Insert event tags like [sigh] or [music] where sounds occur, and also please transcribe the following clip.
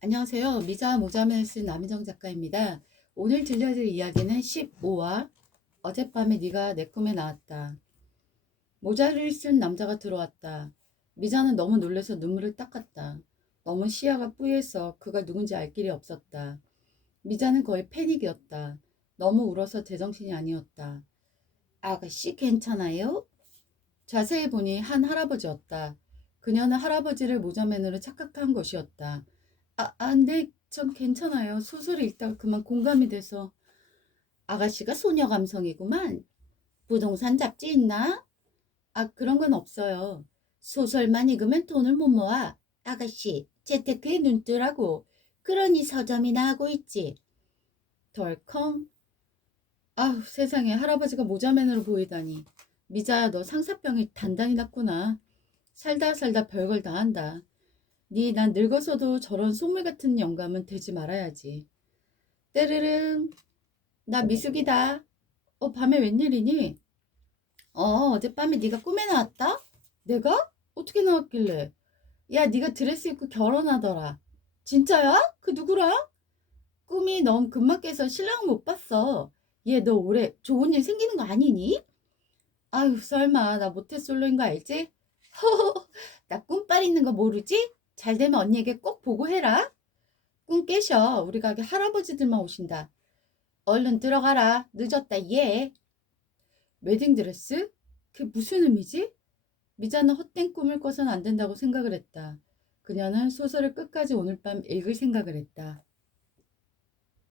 안녕하세요. 미자 모자맨을 쓴 남희정 작가입니다. 오늘 들려드릴 이야기는 15화 어젯밤에 네가 내 꿈에 나왔다. 모자를 쓴 남자가 들어왔다. 미자는 너무 놀라서 눈물을 닦았다. 너무 시야가 뿌예서 그가 누군지 알 길이 없었다. 미자는 거의 패닉이었다. 너무 울어서 제정신이 아니었다. 아가씨 괜찮아요? 자세히 보니 한 할아버지였다. 그녀는 할아버지를 모자맨으로 착각한 것이었다. 아, 아, 네, 전 괜찮아요. 소설을 읽다가 그만 공감이 돼서. 아가씨가 소녀 감성이구만. 부동산 잡지 있나? 아, 그런 건 없어요. 소설만 읽으면 돈을 못 모아. 아가씨, 재테크에 눈 뜨라고. 그러니 서점이나 하고 있지. 덜컹. 아우, 세상에 할아버지가 모자맨으로 보이다니. 미자야, 너 상사병이 단단히 났구나. 살다 살다 별걸 다 한다. 니 난 늙어서도 저런 속물 같은 영감은 되지 말아야지. 때르릉. 나 미숙이다. 어, 밤에 웬일이니? 어, 어젯밤에 네가 꿈에 나왔다? 내가? 어떻게 나왔길래? 야, 네가 드레스 입고 결혼하더라. 진짜야? 그 누구랑? 꿈이 너무 깨서 신랑은 못 봤어. 얘 너 올해 좋은 일 생기는 거 아니니? 아유, 설마 나 모태솔로인 거 알지? 허허, [laughs] 나 꿈빨 있는 거 모르지? 잘 되면 언니에게 꼭 보고해라. 꿈 깨셔. 우리 가게 할아버지들만 오신다. 얼른 들어가라. 늦었다, 얘. 웨딩드레스? 그게 무슨 의미지? 미자는 헛된 꿈을 꿔선 안 된다고 생각을 했다. 그녀는 소설을 끝까지 오늘 밤 읽을 생각을 했다.